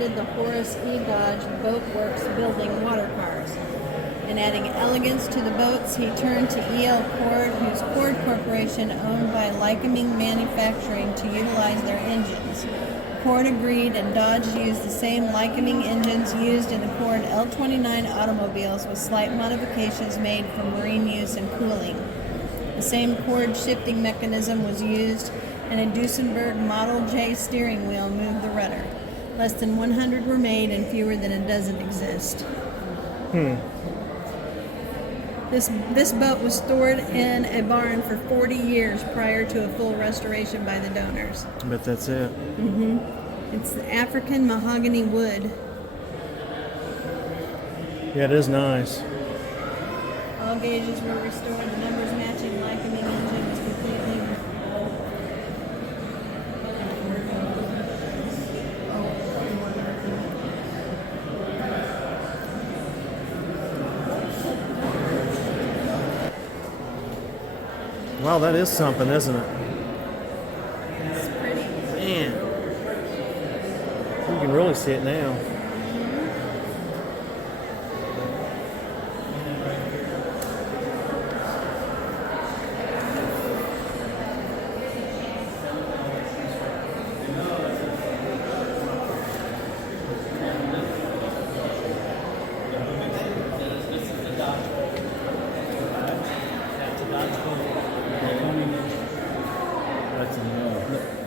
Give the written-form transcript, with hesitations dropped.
founded the Horace E. Dodge Boat Works building water cars. In adding elegance to the boats, he turned to E.L. Cord, whose Cord Corporation owned by Lycoming Manufacturing, to utilize their engines. Cord agreed, and Dodge used the same Lycoming engines used in the Cord L-29 automobiles with slight modifications made for marine use and cooling. The same Cord shifting mechanism was used, and a Duesenberg Model J steering wheel moved the rudder. Less than 100 were made, and fewer than a dozen exist. This boat was stored in a barn for 40 years prior to a full restoration by the donors. But that's it. It's the African mahogany wood. Yeah, it is nice. All gauges were restored. The numbers matching Lycoming engine was completely. Wow, that is something, isn't it? It's pretty. Man. You can really see it now. That's enough.